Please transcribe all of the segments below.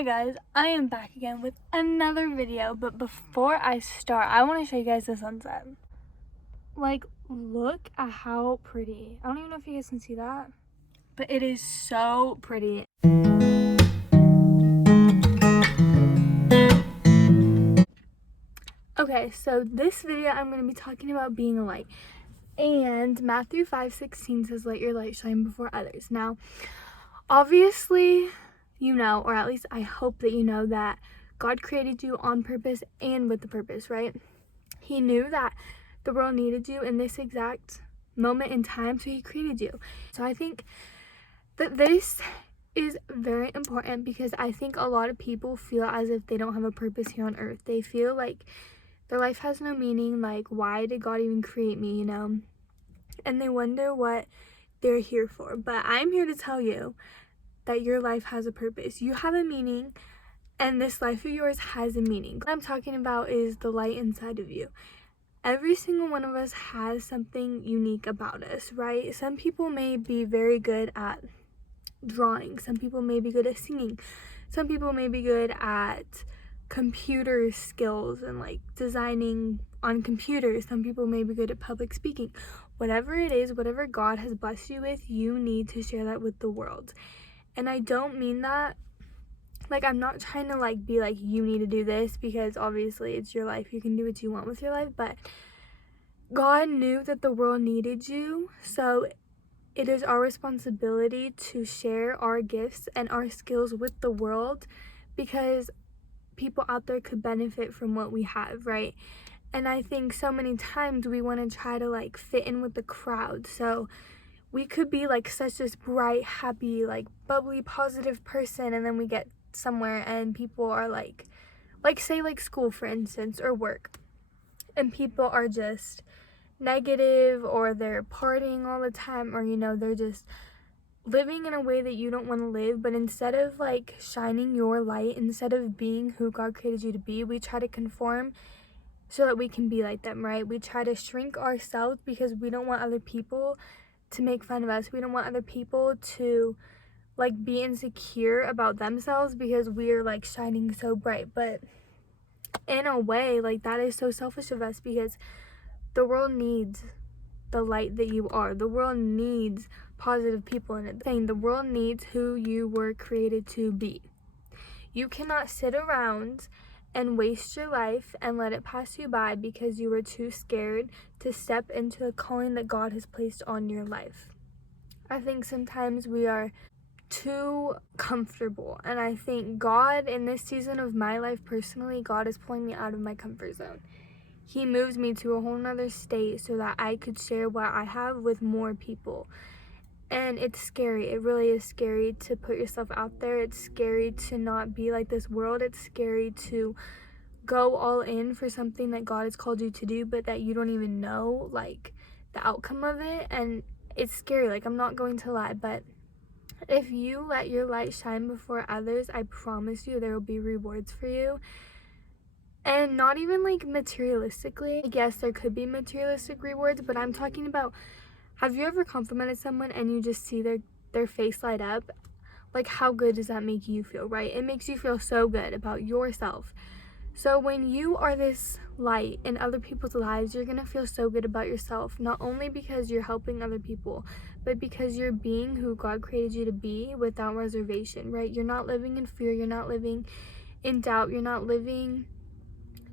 Hi guys, I am back again with another video, but before I start, I want to show you guys the sunset. Like, look at how pretty. I don't even know if you guys can see that, but it is so pretty. Okay, so this video I'm going to be talking about being a light. And Matthew 5:16 says, "Let your light shine before others." Now, obviously, you know, or at least I hope that you know, that God created you on purpose and with a purpose, right? He knew that the world needed you in this exact moment in time, so he created you. So I think that this is very important because I think a lot of people feel as if they don't have a purpose here on earth. They feel like their life has no meaning, like, why did God even create me, you know? And they wonder what they're here for. But I'm here to tell you that your life has a purpose. You have a meaning, and this life of yours has a meaning. What I'm talking about is the light inside of you. Every single one of us has something unique about us, right? Some people may be very good at drawing. Some people may be good at singing. Some people may be good at computer skills and like designing on computers. Some people may be good at public speaking. Whatever it is, whatever God has blessed you with, you need to share that with the world. And I don't mean that, like, I'm not trying to like be like, you need to do this, because obviously it's your life. You can do what you want with your life, but God knew that the world needed you, so it is our responsibility to share our gifts and our skills with the world, because people out there could benefit from what we have, right? And I think so many times we want to try to like fit in with the crowd. So we could be like such this bright, happy, like bubbly, positive person, and then we get somewhere and people are like say like school, for instance, or work, and people are just negative, or they're partying all the time, or, you know, they're just living in a way that you don't want to live. But instead of like shining your light, instead of being who God created you to be, we try to conform so that we can be like them, right? We try to shrink ourselves because we don't want other people to make fun of us. We don't want other people to like be insecure about themselves because we are like shining so bright. But in a way, like, that is so selfish of us, because the world needs the light that you are. The world needs positive people in it. Saying the world needs who you were created to be. You cannot sit around and waste your life and let it pass you by because you were too scared to step into the calling that God has placed on your life. I think sometimes we are too comfortable, and I think God, in this season of my life personally, God is pulling me out of my comfort zone. He moves me to a whole nother state so that I could share what I have with more people. And it's scary. It really is scary to put yourself out there. It's scary to not be like this world. It's scary to go all in for something that God has called you to do, but that you don't even know like the outcome of it. And it's scary, like, I'm not going to lie, but if you let your light shine before others, I promise you there will be rewards for you. And not even like materialistically. Yes, there could be materialistic rewards, but I'm talking about, have you ever complimented someone and you just see their face light up? Like, how good does that make you feel, right? It makes you feel so good about yourself. So when you are this light in other people's lives, you're gonna feel so good about yourself, not only because you're helping other people, but because you're being who God created you to be without reservation, right? You're not living in fear, you're not living in doubt, you're not living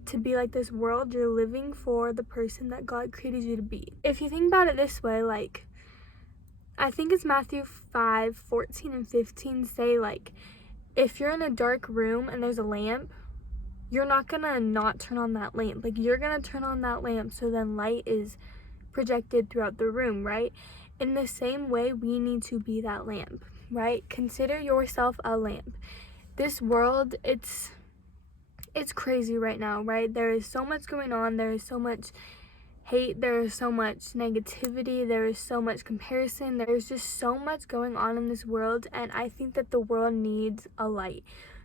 to be like this world. You're living for the person that God created you to be. If you think about it this way, like, I think it's Matthew 5:14 and 15 say, like, if you're in a dark room and there's a lamp, you're not gonna not turn on that lamp. Like, you're gonna turn on that lamp so then light is projected throughout the room, right? In the same way, we need to be that lamp, right? Consider yourself a lamp. This world, it's crazy right now, right? There is so much going on. There is so much hate. There is so much negativity. There is so much comparison. There's just so much going on in this world, and I think that the world needs a light.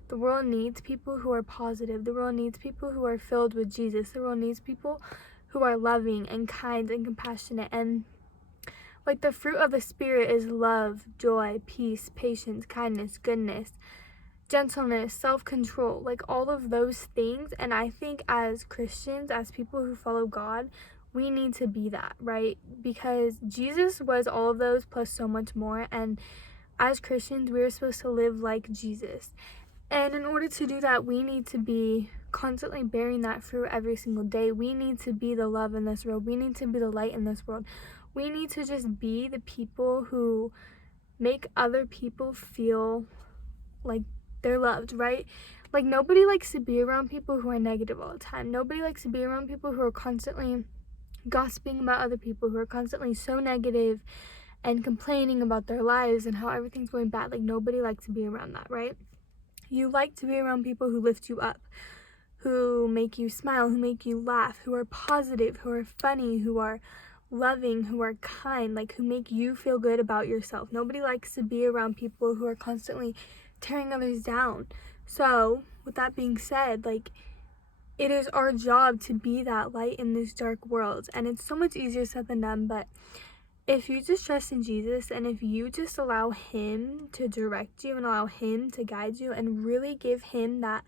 The world needs people who are positive. The world needs people who are filled with Jesus. The world needs people who are loving and kind and compassionate. And like, the fruit of the Spirit is love, joy, peace, patience, kindness, goodness, gentleness, self-control, like all of those things. And I think as Christians, as people who follow God, we need to be that, right? Because Jesus was all of those plus so much more. And as Christians, we are supposed to live like Jesus. And in order to do that, we need to be constantly bearing that fruit every single day. We need to be the love in this world. We need to be the light in this world. We need to just be the people who make other people feel like they're loved, right? Like, nobody likes to be around people who are negative all the time. Nobody likes to be around people who are constantly gossiping about other people, who are constantly so negative and complaining about their lives and how everything's going bad. Like, nobody likes to be around that, right? You like to be around people who lift you up, who make you smile, who make you laugh, who are positive, who are funny, who are loving, who are kind, like who make you feel good about yourself. Nobody likes to be around people who are constantly tearing others down. So, with that being said, like, it is our job to be that light in this dark world. And it's so much easier said than done, but if you just trust in Jesus and if you just allow him to direct you and allow him to guide you and really give him that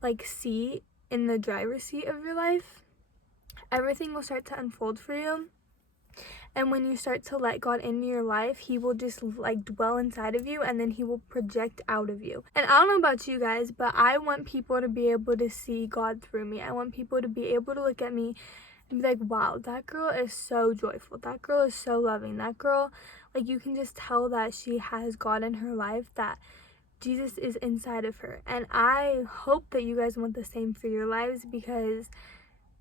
like seat in the driver's seat of your life, everything will start to unfold for you. And when you start to let God into your life, he will just like dwell inside of you and then he will project out of you. And I don't know about you guys, but I want people to be able to see God through me. I want people to be able to look at me and be like, wow, that girl is so joyful. That girl is so loving. That girl, like, you can just tell that she has God in her life, that Jesus is inside of her. And I hope that you guys want the same for your lives, because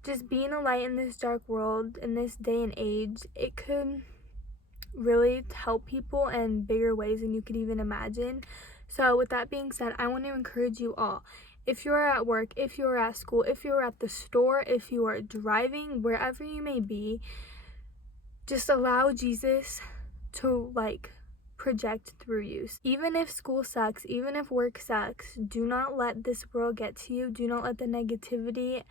just being a light in this dark world, in this day and age, it could really help people in bigger ways than you could even imagine. So with that being said, I want to encourage you all. If you're at work, if you're at school, if you're at the store, if you are driving, wherever you may be, just allow Jesus to like project through you. Even if school sucks, even if work sucks, do not let this world get to you. Do not let the negativity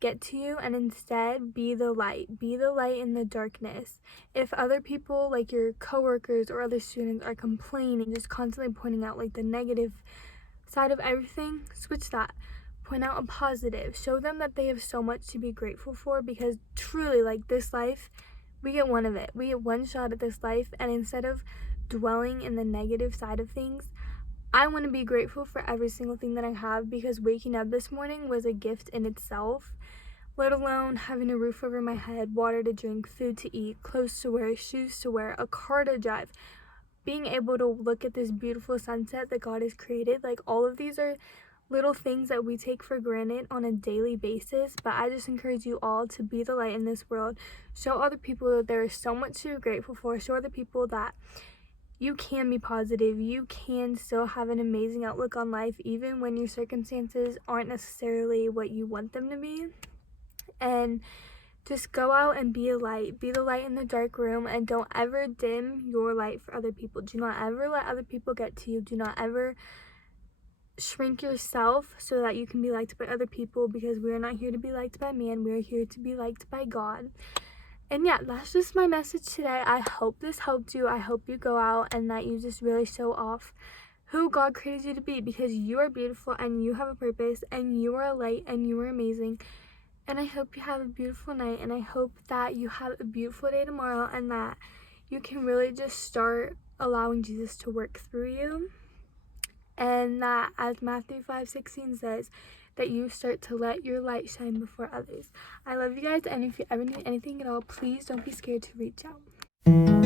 get to you, and instead be the light. Be the light in the darkness. If other people, like your coworkers or other students, are complaining, just constantly pointing out like the negative side of everything, switch that. Point out a positive. Show them that they have so much to be grateful for, because truly, like, this life, we get one of it. We get one shot at this life, and instead of dwelling in the negative side of things, I want to be grateful for every single thing that I have, because waking up this morning was a gift in itself, let alone having a roof over my head, water to drink, food to eat, clothes to wear, shoes to wear, a car to drive, being able to look at this beautiful sunset that God has created. Like, all of these are little things that we take for granted on a daily basis, but I just encourage you all to be the light in this world. Show other people that there is so much to be grateful for. Show other people that you can be positive. You can still have an amazing outlook on life, even when your circumstances aren't necessarily what you want them to be. And just go out and be a light. Be the light in the dark room, and don't ever dim your light for other people. Do not ever let other people get to you. Do not ever shrink yourself so that you can be liked by other people, because we are not here to be liked by man. We are here to be liked by God. And yeah, that's just my message today. I hope this helped you. I hope you go out and that you just really show off who God created you to be, because you are beautiful and you have a purpose and you are a light and you are amazing. And I hope you have a beautiful night, and I hope that you have a beautiful day tomorrow, and that you can really just start allowing Jesus to work through you. And that, as Matthew 5:16 says, that you start to let your light shine before others. I love you guys, and if you ever need anything at all, please don't be scared to reach out.